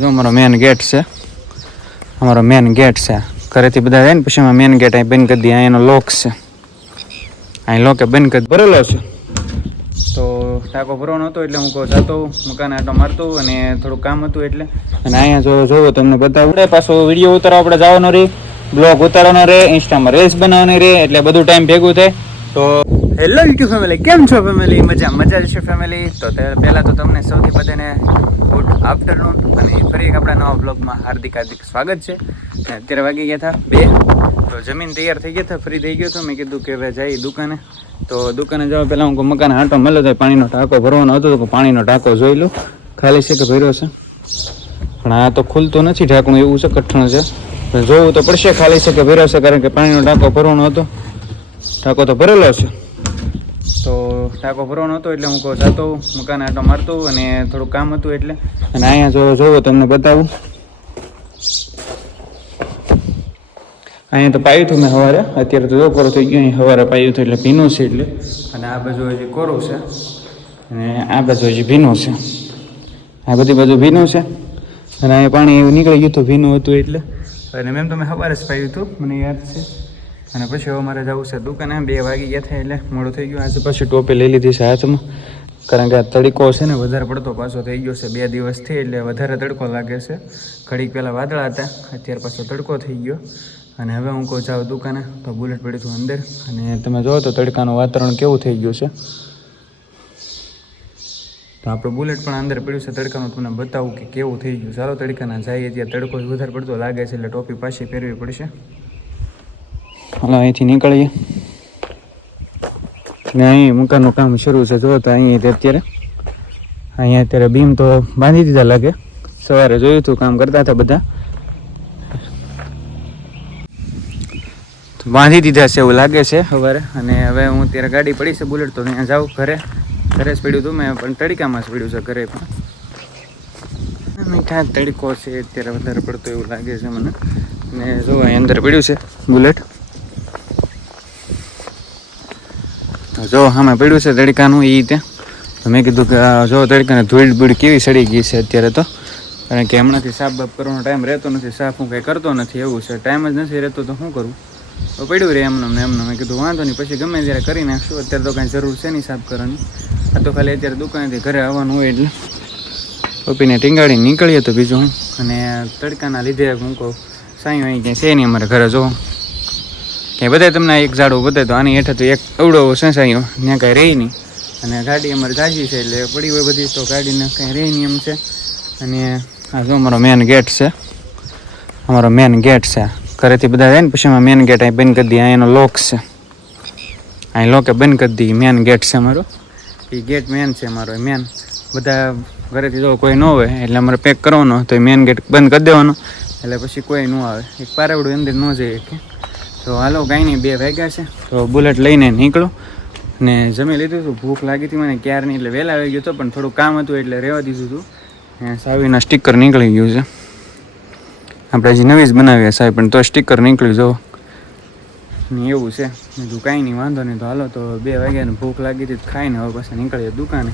જો અમારો main gate છે. અમારો મેન ગેટ છે. ઘરેથી બધા જાય ને પછી અમે મેન ગેટ અહીં બંધ કરી દઈએ. અહીં એનો લોક છે. અહીં લોકે બંધ કરી ભરેલો છે. તો ટાંકો ભરવાનો હતો એટલે હું કહું, જતો મકાન આટો મારતો અને થોડું કામ હતું એટલે. અને અહીંયા જો જોવો તમને બતાવું. પાછો વીડિયો ઉતારવા, આપણે જવાનો રહી. બ્લોગ ઉતારવાનો રહે ઇન્સ્ટામાં રીલ્સ બનાવવાની રહે, એટલે બધું ટાઈમ ભેગું થાય. તો હેલો યુટ્યુબ ફેમિલી કેમ છો ફેમિલી મજા મજા છે ફેમિલી તો પહેલાં તો તમને સૌથી બધાને ગુડ આફ્ટરનૂન અને ફરી એક આપણા નવા બ્લોગમાં હાર્દિક હાર્દિક સ્વાગત છે. અત્યારે વાગી ગયા હતા બે, તો જમીન તૈયાર થઈ ગયા હતા ફ્રી થઈ ગયો હતો મેં કીધું કે હવે જઈ દુકાને. તો દુકાને જવા પહેલાં હું મકાન આંટો મળ્યો તો પાણીનો ટાંકો ભરવાનો હતો તો પાણીનો ટાંકો જોઈ લો ખાલી છે કે ભર્યો છે? પણ આ તો ખુલતું નથી ઢાંકણું, એવું છે, કઠણ છે. જોવું તો પડશે ખાલી છે કે ભર્યો છે, કારણ કે પાણીનો ટાંકો ભરવાનો હતો. ટાંકો તો ભરેલો છે. ટાંકો ભરવાનો હતો એટલે હું જતો મકાન આટો મારતો અને થોડું કામ હતું એટલે. અને અહીંયા જો જોવો તમને બતાવું. અહીંયા તો પાયું હતું મેં સવારે. અત્યારે તો જો કરો થઈ ગયો સવારે પાયું હતું એટલે ભીનું છે એટલે. અને આ બાજુ હજી કોરું છે. અને આ બાજુ હજી ભીનું છે. આ બધી બાજુ ભીનું છે. અને અહીંયા પાણી એવું નીકળી ગયું હતું, ભીનું હતું એટલે. અને મેમ તમે સવારે જ પાયું હતું, મને યાદ છે. અને પછી હવે મારે જવું છે દુકાને, બે વાગી ગયા થાય એટલે મોડું થઈ ગયું. આજે પાછી ટોપી લઈ લીધી છે હાથમાં. કારણ કે આ તડકો છે ને, વધારે પડતો પાછો થઈ ગયો છે. બે દિવસથી એટલે વધારે તડકો લાગે છે. ઘડીક પહેલાં વાદળા હતા, અત્યારે પાછો તડકો થઈ ગયો. અને હવે હું કહું જાઉં દુકાને. તો બુલેટ પડી હતું અંદર. અને તમે જોવો તો તડકાનું વાતાવરણ કેવું થઈ ગયું છે. તો આપણું બુલેટ પણ અંદર પડ્યું છે તડકામાં. તમને બતાવું કે કેવું થઈ ગયું. ચાલો તડકાના જઈએ. ત્યાં તડકો વધારે પડતો લાગે છે એટલે ટોપી પાછી પહેરવી પડશે. હાલો, અહીંથી નીકળીએ. ને અહીં મકાનનું કામ શરૂ છે. જો તો અહીં અત્યારે. અહીંયા અત્યારે બીમ તો બાંધી દીધા લાગે. સવારે જોયું હતું કામ કરતા હતા બધા. બાંધી દીધા છે એવું લાગે છે સવારે. અને હવે હું અત્યારે ગાડી પડી છે બુલેટ તો ત્યાં જાઉં ઘરે. ઘરે જ પડ્યું હતું મેં, પણ તડકામાં જ પડ્યું છે ઘરે પણ. મીઠા તડકો છે, અત્યારે વધારે પડતો એવું લાગે છે મને. ને જો અંદર પડ્યું છે બુલેટ. જો સામે પડ્યું છે તડકાનું એ રીતે તો મેં કીધું કે જો તડકાને ધૂળ બૂળ કેવી સડી ગઈ છે અત્યારે તો. કારણ કે હમણાંથી સાફ બાફ કરવાનો ટાઈમ રહેતો નથી સાફ હું કંઈ કરતો નથી, એવું છે. ટાઈમ જ નથી રહેતો તો શું કરું? તો પડ્યું રહે એમને એમને મેં કીધું વાંધો નહીં, પછી ગમે ત્યારે કરી નાખશું. અત્યારે તો કાંઈ જરૂર છે નહીં સાફ કરવાની. આ તો ખાલી અત્યારે દુકાનેથી ઘરે આવવાનું હોય એટલે. પપ્પીને ટીંગાડીને નીકળીએ તો બીજું હું. અને તડકાના લીધે હું કહું સાંઈ અહીં ક્યાંય છે નહીં અમારે ઘરે, જો. ક્યાંય બધાય તમને એક ઝાડું બતાય તો આની હેઠળ તો એક અવડો સંસાયો ત્યાં કાંઈ રહી નહીં. અને ગાડી અમારે જાજી છે એટલે પડી હોય બધી, તો ગાડીને કાંઈ રહી નહીં એમ છે. અને આ જો અમારો મેન ગેટ છે. અમારો મેન ગેટ છે. ઘરેથી બધા જાય ને પછી અમે મેન ગેટ અહીં બંધ કરી દઈએ. અહીં લોક છે. અહીં લોકે બંધ કરી દઈએ. મેન ગેટ છે અમારો. એ ગેટ મેન છે અમારો મેન બધા ઘરેથી જો કોઈ ન હોય, એટલે અમારે પેક કરવાનો તો એ મેન ગેટ બંધ કરી દેવાનો. એટલે પછી કોઈ ન આવે. એક પારેવડું અંદર ન જઈએ કે. તો હાલો, કાંઈ નહીં, બે વાગ્યા છે. તો બુલેટ લઈને નીકળું. ને જમી લીધું હતું ભૂખ લાગી હતી મને ક્યારની, એટલે વહેલા આવી ગયો હતો પણ થોડું કામ હતું એટલે રહેવા દીધું હતું ને સાવીના સ્ટીકર નીકળી ગયું છે. આપણે હજી નવી જ બનાવીએ સાહેબ, પણ તો સ્ટીકર નીકળી જો ને એવું છે. મેં કાંઈ નહીં, વાંધો નહીં, તો હાલો, તો બે વાગ્યાને ભૂખ લાગી હતી ખાઈને હવે પાછા નીકળીએ દુકાને.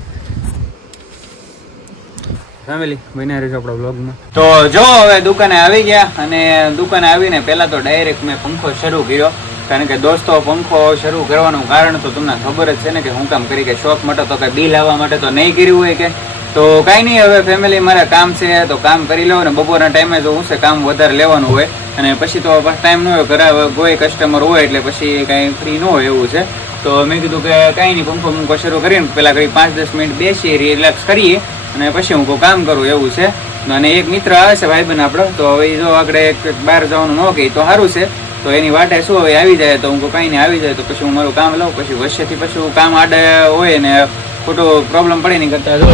તો જો હવે દુકાને આવી ગયા અને દુકાને આવીને પહેલા તો ડાયરેક્ટ મેં પંખો શરૂ કર્યો. કારણ કે દોસ્તો, પંખો શરૂ કરવાનું કારણ તો તમને ખબર જ છે ને કે હું કામ કરી કે શોખ માટે તો કઈ બિલ આવવા માટે તો નહીં કર્યું હોય કે. તો કાંઈ નહીં, હવે ફેમિલી મારે કામ છે, તો કામ કરી લો અને બપોરના ટાઈમે જો હું છે કામ વધારે લેવાનું હોય. અને પછી તો ટાઈમ ન હોય, ઘરે કોઈ કસ્ટમર હોય એટલે પછી કાંઈ ફ્રી ન હોય એવું છે. તો મેં કીધું કે કાંઈ નહીં, પંખો પંખો શરૂ કરીને પહેલાં કરી પાંચ દસ મિનિટ બેસીએ રિલેક્સ કરીએ. અને પછી હું કોઈ કામ કરું, એવું છે. અને એક મિત્ર આવે છે ભાઈબંધ આપણો, તો હવે જો એક બહાર જવાનું ન કહી, તો સારું છે. તો એની વાટે શું હવે આવી જાય, તો હું કોઈ કાંઈ આવી જાય. તો પછી હું મારું કામ લઉં, પછી વચ્ચેથી પછી હું કામ આડે હોય ને ખોટો પ્રોબ્લેમ પડે નહીં કરતા જો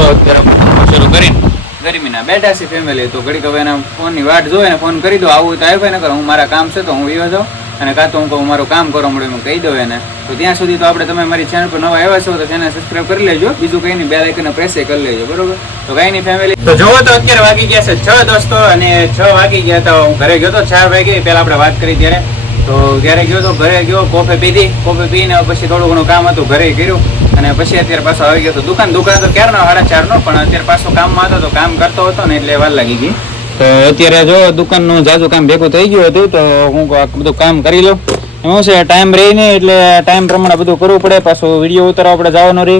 શરૂ કરીને ગરમીના બેઠા છે ફેમિલી તો ઘડીક હવે એના ફોનની વાટ ને ફોન કરી દો આવું તો આવ્યો ને હું મારા કામ છે તો હું વિવા જાઉં. અને કાં તો હું કહું, મારું કામ કરવા મળે હું કહી દઉં એને. તો ત્યાં સુધી તો આપણે તમે મારી ચેનલ પર નવા આવ્યા છો તો ચેનલ સબસ્ક્રાઈબ કરી લેજો. બીજું કંઈ નહીં, બે લાઇકને પ્રેસ કરી લેજો, બરોબર? તો કાંઈ નહીં ફેમિલી તો જોવો તો અત્યારે વાગી ગયા છે છ દોસ્તો અને છ વાગી ગયા તો હું ઘરે ગયો તો ચાર વાગે. પહેલાં આપણે વાત કરી ત્યારે. તો ત્યારે ગયો તો ઘરે ગયો કોફી પીધી. કોફી પીને પછી થોડું ઘણું કામ હતું ઘરે કર્યું. અને પછી અત્યારે પાછો આવી ગયો તો દુકાન. દુકાન તો ક્યારનો? સાડા ચારનો, પણ અત્યારે પાછો કામમાં હતો તો કામ કરતો હતો ને એટલે વાર લાગી ગઈ. તો અત્યારે જો દુકાનનું જાજુ કામ ભેગું થઈ ગયું હતું, તો હું બધું કામ કરી લઉં. એમાં છે ટાઈમ રહી નહીં એટલે ટાઈમ પ્રમાણે બધું કરવું પડે, પાછું વીડિયો ઉતારવા આપણે જવાનો રહે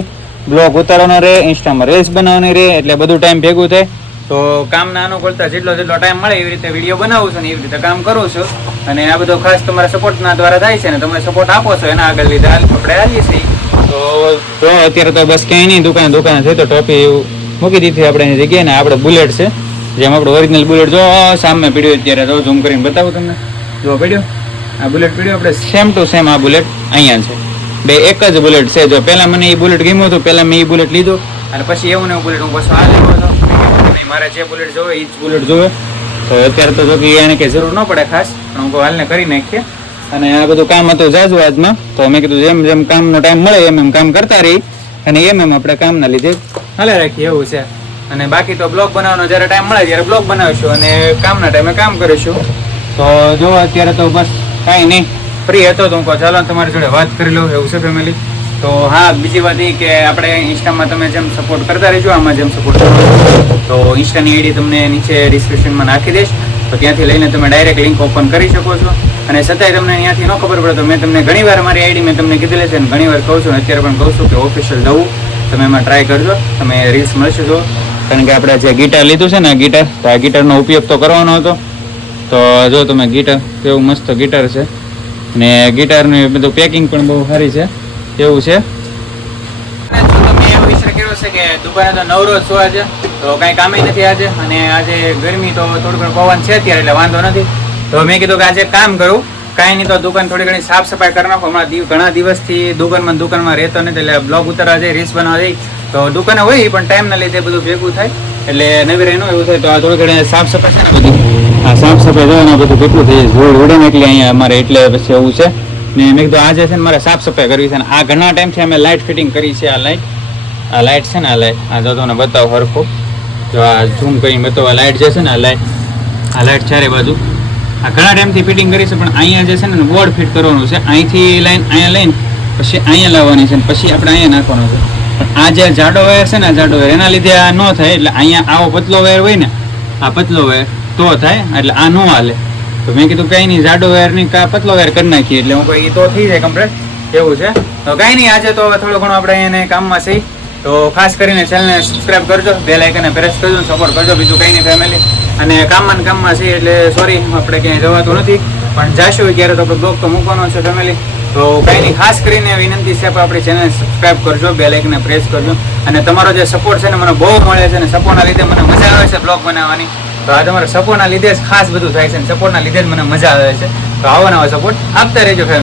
બ્લોગ ઉતારવાનો રહે ઇન્સ્ટામાં રીલ્સ બનાવવાની રહે, એટલે બધું ટાઈમ ભેગું થાય. તો કામના અનુકૂળતા જેટલો જેટલો ટાઈમ મળે, એવી રીતે વીડિયો બનાવું છું ને એવી રીતે કામ કરું છું. અને આ બધો ખાસ તમારા સપોર્ટના દ્વારા થાય છે ને, તમે સપોર્ટ આપો છો, એના આગળ લીધે આપણે આવીએ છીએ. તો જો અત્યારે તો બસ ક્યાંય નહીં, દુકાન દુકાન છે તો ટોપી મૂકી દીધી આપણે એની જગ્યાએ ને, આપણે બુલેટ છે. જેમ આપણે ઓરિજિનલ બુલેટ જો સામે પીડ્યો અત્યારે તો ઝૂમ કરીને બતાવું તમને. જો પીડ્યો આ બુલેટ પીડ્યો આપણે સેમ ટુ સેમ આ બુલેટ અહીંયા છે. બે એક જ બુલેટ છે. જો પહેલાં મને એ બુલેટ ગમ્યું હતું, પહેલાં મેં એ બુલેટ લીધું. અને પછી એવું ને બુલેટ હું પાછું આ લેવો હતો મારે જે બુલેટ જોવે એ જ બુલેટ જોવે. તો અત્યારે તો જો કે એને કે જરૂર ન પડે ખાસ, પણ હું હાલને કરી નાખીએ. અને આ બધું કામ હતું જાજુ આજમાં તો મેં કીધું જેમ જેમ કામનો ટાઈમ મળે, એમ એમ કામ કરતા રહી. અને એમ એમ આપણે કામના લીધે હાલે રાખીએ, એવું છે. અને બાકી તો બ્લોગ બનાવવાનો જ્યારે ટાઈમ મળે ત્યારે બ્લોગ બનાવીશું અને કામના ટાઈમે કામ કરીશું. તો જો અત્યારે તો બસ કાંઈ નહીં. ફ્રી હતો તો હું ચાલો તમારી જોડે વાત કરી લઉં, એવું છે ફેમિલી તો હા, બીજી વાત એ કે આપણે ઇન્સ્ટામાં તમે જેમ સપોર્ટ કરતા રહેજો, આમાં જેમ સપોર્ટ કરો. તો ઇન્સ્ટાની આઈડી તમને નીચે ડિસ્ક્રિપ્શનમાં નાખી દઈશ. તો ત્યાંથી લઈને તમે ડાયરેક્ટ લિંક ઓપન કરી શકો છો. અને છતાંય તમને ત્યાંથી ન ખબર પડે તો મેં તમને ઘણીવાર મારી આઈડી મેં તમને કીધેલી છે અને ઘણીવાર કહું છું અત્યારે પણ કહું છું કે ઓફિશિયલ જવું તમે એમાં ટ્રાય કરજો, તમે રીલ્સ મળશે જો કારણ કે આપણે જે ગીટાર લીધું છે ને ગીટાર તો આ ગીટારનો ઉપયોગ તો કરવાનો હતો. તો જો તમે ગીટાર કેવું મસ્ત ગીટાર છે. ને ગીટારનું બધું પેકિંગ પણ બહુ સારી છે. એવું છે દુકાને તો નવરો છું આજે, તો કાંઈ કામે નથી આજે. અને આજે ગરમી તો થોડું પવન છે અત્યારે, એટલે વાંધો નથી. તો મેં કીધું કે આજે કામ કરું. કાંઈ નહીં તો દુકાન થોડી ઘણી સાફ સફાઈ કરી નાખો. હમણાં ઘણા દિવસથી દુકાનમાં દુકાનમાં રહેતો નથી, એટલે બ્લોગ ઉતારવા જઈ રીલ્સ બનાવવા જાય તો દુકાને હોય પણ ટાઈમના લીધે બધું ભેગું થાય. એટલે નવી રહેનું એવું થાય, તો આ થોડી ઘણી સાફ સફાઈ છે ને બધી? આ સાફ સફાઈ જોઈને બધું કેટલું થઈ જાય. જોડ ઉડે એટલે અહીંયા અમારે એટલે પછી એવું છે. ને મેં કીધું આજે છે ને મારે સાફ સફાઈ કરવી છે ને આ ઘણા ટાઈમથી અમે લાઇટ ફિટિંગ કરી છે આ લાઇટ આ લાઇટ છે ને આ લાઇટ આ જો તમને બતાવો હરખું. જો આ ઝૂમ કરીને બતાવો, આ લાઇટ જે છે ને આ લાઇટ આ લાઇટ ચારે બાજુ. આ ઘણા ટાઈમથી ફિટિંગ કરી છે, પણ અહીંયા જે છે ને બોર્ડ ફિટ કરવાનું છે. અહીંથી લાઈન અહીંયા લઈને, પછી અહીંયા લાવવાની છે ને પછી આપણે અહીંયા નાખવાનું છે. આ જે જાડો વેર છે ને જાડો વેર એના લીધે આ ન થાય, એટલે અહીંયા આવો પતલો વેર હોય ને, આ પતલો વેર તો થાય, એટલે આ ન હાલે. તો મેં કીધું કંઈ નહીં, જાડો વેર નહીં પતલો વેર કરી નાખીએ, એટલે હું કોઈ તો થઈ જાય કમ્પ્લેટ એવું છે. તો કાંઈ નહીં, આજે તો થોડું ઘણું આપણે એને કામમાં છીએ. તો ખાસ કરીને ચેનલને સબસ્ક્રાઇબ કરજો બે લાઇકને પ્રેસ કરજો સપોર્ટ કરજો, બીજું કંઈ નહીં ફેમિલી અને કામમાં ને કામમાં છીએ, એટલે સોરી આપણે ક્યાંય જવાતું નથી. પણ જાશું, ક્યારે તો આપણે તો મૂકવાનો છે ફેમિલી તો કંઈ નહીં, ખાસ કરીને વિનંતી છે આપણી ચેનલ સબસ્ક્રાઈબ કરજો બે લાઇકને પ્રેસ કરજો. અને તમારો જે સપોર્ટ છે ને, મને બહુ મળે છે અને સપોર્ટના લીધે મને મજા આવે છે બ્લોગ બનાવવાની. તો આ તમારા સપોર્ટના લીધે જ ખાસ બધું થાય છે અને સપોર્ટના લીધે જ મને મજા આવે છે. તો આવો નવા સપોર્ટ આપતા રહેજો, family.